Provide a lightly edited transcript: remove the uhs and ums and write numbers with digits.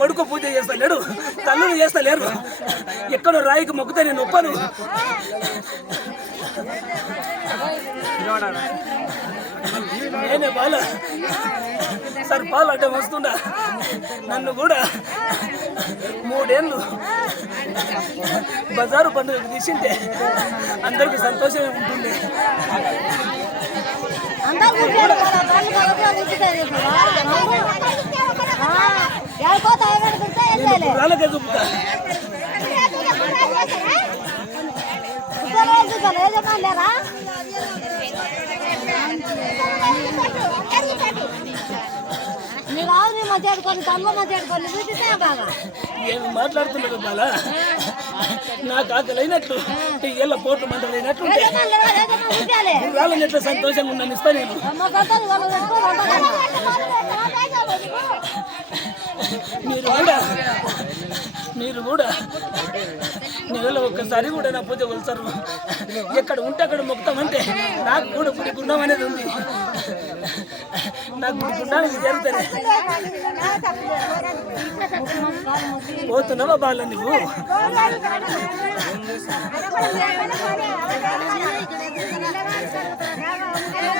కొడుకు పూజ చేస్తా లేడు, తల్లులు చేస్తా లేరు. ఎక్కడో రాయికి మొక్కుతా నేను ఒప్పను. నేనే బాల సార్ పాలు అడ్డం వస్తుండా. నన్ను కూడా 3 ఏళ్ళు బజారు పండుగకు తీసింటే అందరికి సంతోషమే ఉంటుంది. గుర్రాలకే చూపుతా. ఏమి మాట్లాడుతున్నారు బాలా? నాకు ఆకలైనట్లు ఇళ్ళ పోట్లు మంటలైనట్లు గుర్రాలను ఎట్లా సంతోషంగా ఉన్నాను ఇస్తా నేను. మీరు కూడా నెలలో ఒక్కసారి కూడా నా పూజ కొలుస్తారు. ఎక్కడ ఉంటే అక్కడ మొక్కుతామంటే నాకు కూడా గుడి గుండం అనేది ఉంది. నాకు గుడి గుండానికి జరుగుతుంది. పోతున్నావా బాల నువ్వు?